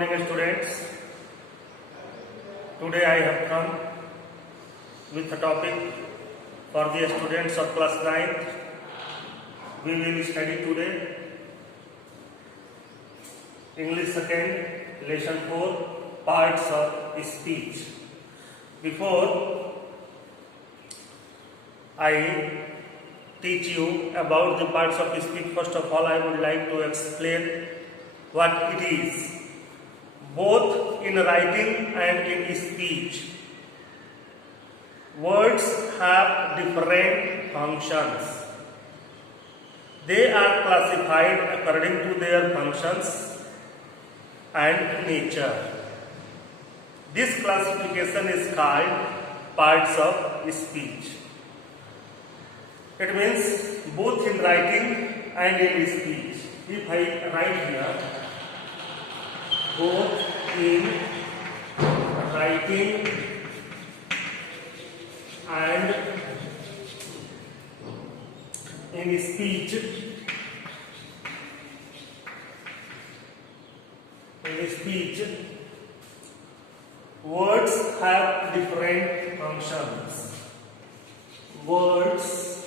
morning, students. Today I have come with a topic for the students of class 9th. We will study today English 2nd, lesson 4, parts of speech. Before I teach you about the parts of speech, first of all I would like to explain what it is, both in writing and in speech. Words have different functions. They are classified according to their functions and nature. This classification is called parts of speech. It means both in writing and in speech. If I write here, both in writing and in speech, words have different functions. Words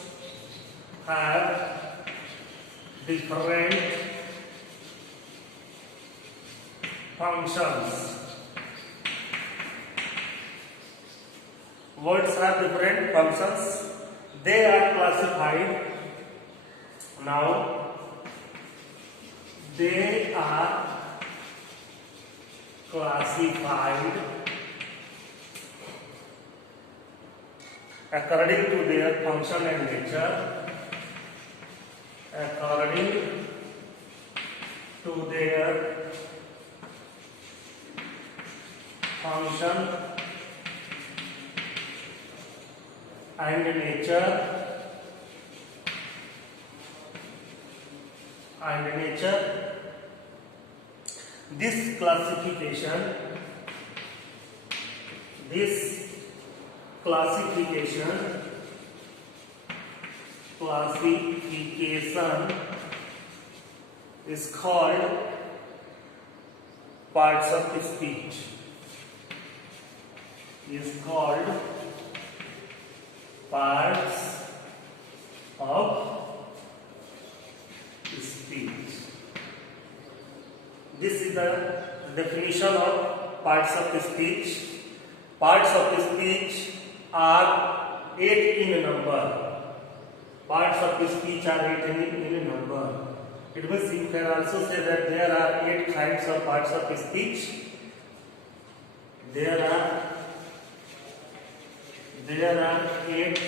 have different functions. Words have different functions. They are classified. Now, they are classified according to their function and nature. According to their function and nature. This classification is called parts of speech. Is called parts of speech. This is the definition of parts of speech. Parts of speech are 8 in number. Parts of speech are 8 in number. It means you can also say that there are 8 kinds of parts of speech. There are 8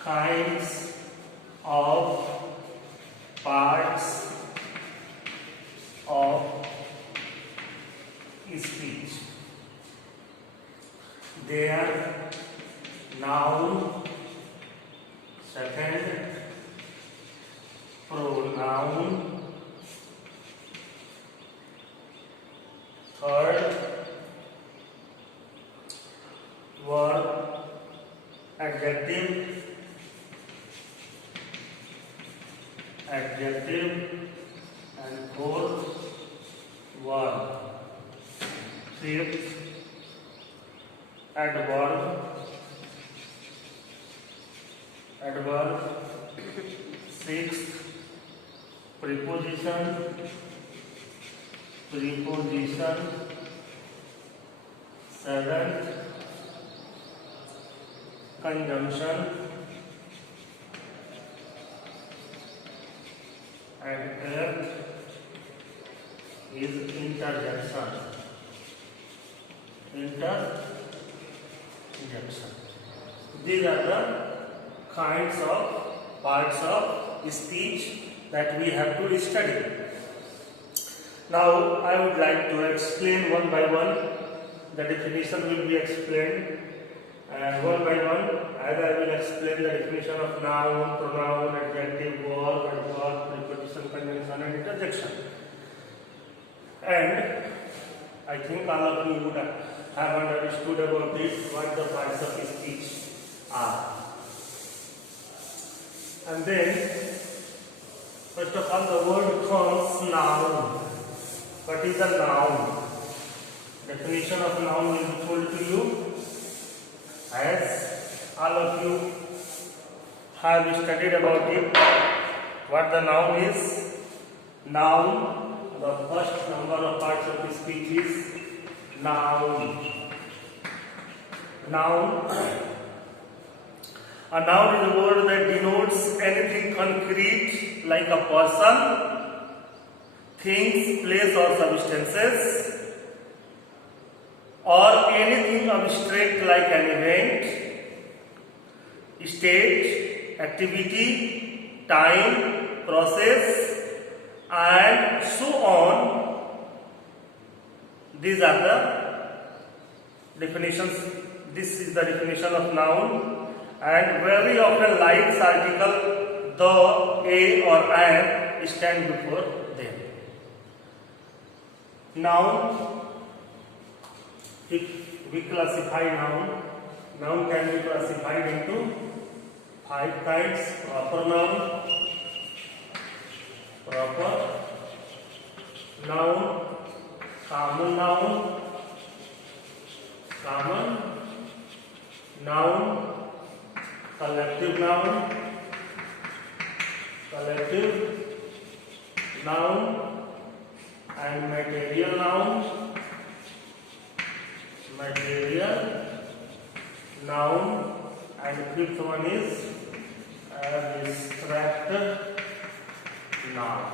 kinds of parts of speech. They are noun, second, pronoun, third, verb, adjective, and fourth, verb. Fifth, adverb. Sixth, preposition. Seventh, conjunction. And eighth is interjection. These are the kinds of parts of speech that we have to study. Now I would like to explain one by one. The definition will be explained, and one by one, as I will explain the definition of noun, pronoun, adjective, verb, adverb, preposition, conjunction, and interjection. And I think all of you would have understood about this, what the parts of speech are. And then, first of all, the word comes noun. What is a noun? Definition of noun will be told to you, as all of you have studied about it. What the noun is? Noun, the first number of parts of the speech is noun. Noun. A noun is a word that denotes anything concrete like a person, things, place or substances, or anything abstract like an event, state, activity, time, process, and so on. These are the definitions. This is the definition of noun. And very often likes article the, a or an stand before them. Noun, if we classify noun, noun can be classified into 5 kinds: proper noun, common noun, collective noun, and material noun, and fifth one is abstract noun.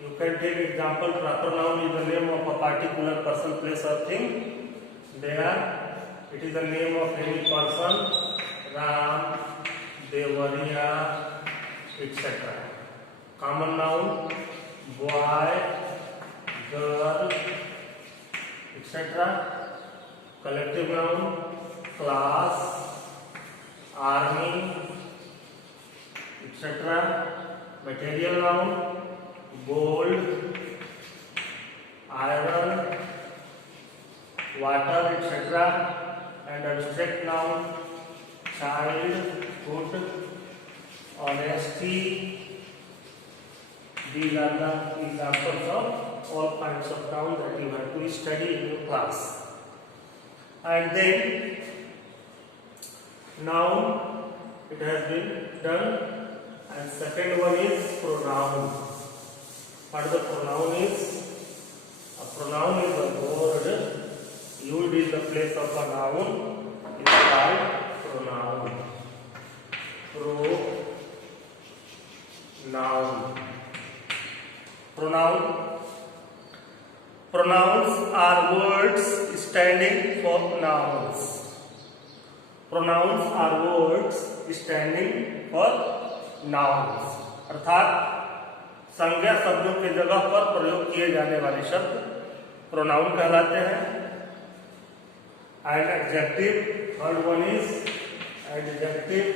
You can take example. Proper noun is the name of a particular person, place or thing. There, it is the name of any person: Ram, Devariya, etc. Common noun: boy, girl, etc. Collective noun: class, army, etc. Material noun: gold, iron, water, etc. And abstract noun: child, good, honesty. These are the examples of all kinds of nouns that you have to study in your class. And then noun, it has been done. And second one is pronoun. What the pronoun is? A pronoun is a word used in the place of a noun. It's called pronoun. Pronouns are words standing for nouns. Pronouns are words standing for nouns. अर्थात संज्ञा शब्दों के जगह पर प्रयोग किए जाने वाले शब्द प्रोनाउन कहलाते हैं. And adjective, third one is adjective.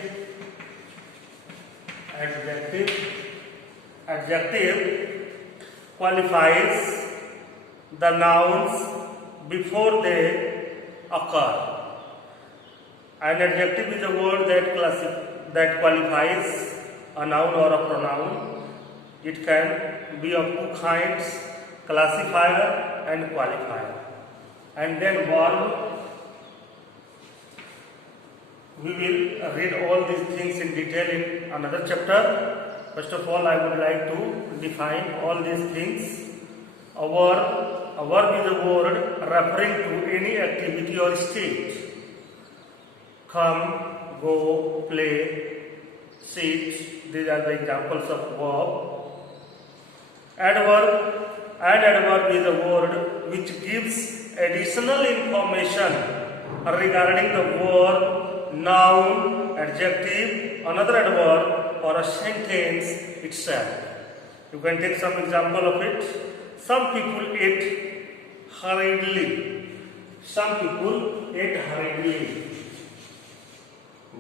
Adjective qualifies the nouns before they occur. An adjective is a word that qualifies a noun or a pronoun. It can be of 2 kinds: classifier and qualifier. And then verb. We will read all these things in detail in another chapter. First of all, I would like to define all these things. A verb is a word referring to any activity or state. Come, go, play, sit. These are the examples of verb. Adverb is a word which gives additional information regarding the verb, noun, adjective, another adverb, or a sentence itself. You can take some example of it. Some people ate hurriedly.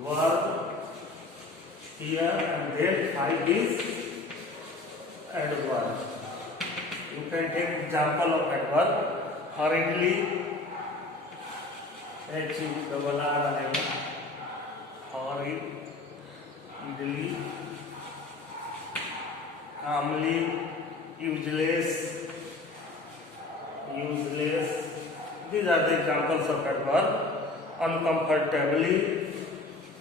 Verb here, and then 5 is adverb. You can take example of adverb. Hurriedly, hurriedly, calmly, useless, useless. These are the examples of adverb. Uncomfortably,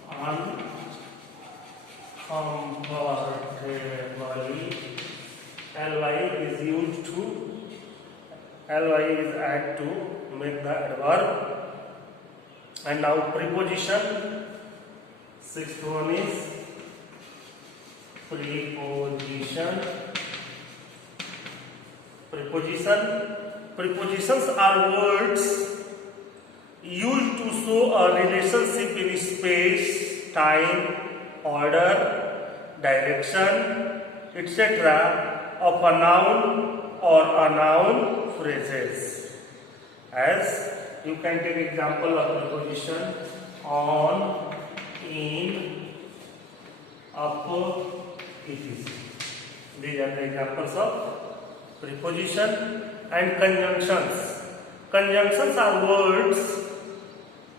uncomfortably. Ly is used to, ly is add to make the adverb. And now preposition. Sixth one is preposition. Prepositions are words used to show a relationship in space, time, order, direction, etc. of a noun or a noun phrases. As you can take example of preposition on, in, up, etc. These are the examples of preposition. And conjunctions. Conjunctions are words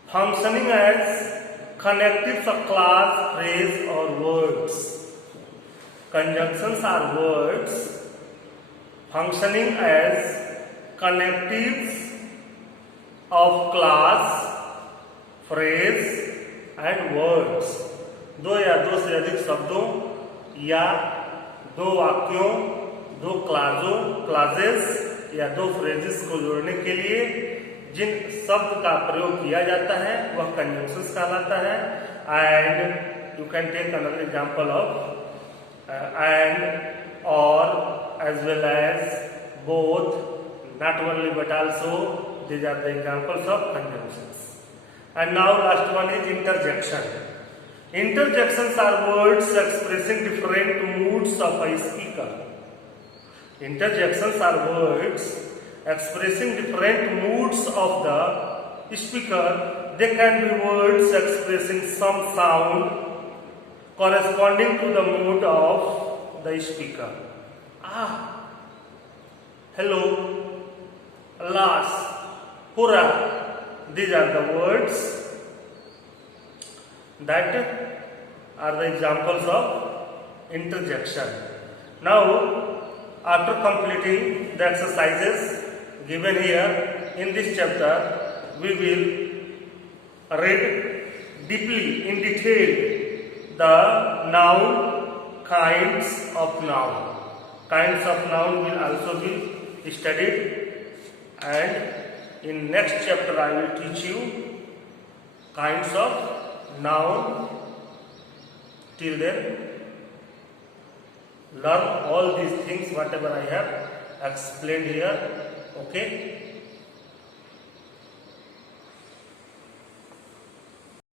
functioning as connectives of class, phrase or words. Conjunctions are words functioning as connectives of class, phrase and words. दो या दो से अधिक शब्दों या दो वाक्यों, दो क्लाजेस या दो फ्रेजेस को जोड़ने के लिए जिन शब्द का प्रयोग किया जाता है वह कंजंक्शंस कहलाता है. And you can take another example of and, और, as well as, both, not only but also. These are the examples of conjunctions. And now last one is interjection. Interjections are words expressing different moods of a speaker. Interjections are words expressing different moods of the speaker. They can be words expressing some sound corresponding to the mood of the speaker. Ah, hello, alas, hurrah. These are the words that are the examples of interjection. Now, after completing the exercises given here in this chapter, we will read deeply in detail the noun, kinds of noun. Kinds of noun will also be studied, and in next chapter I will teach you kinds of noun. Till then, learn all these things whatever I have explained here. Okay.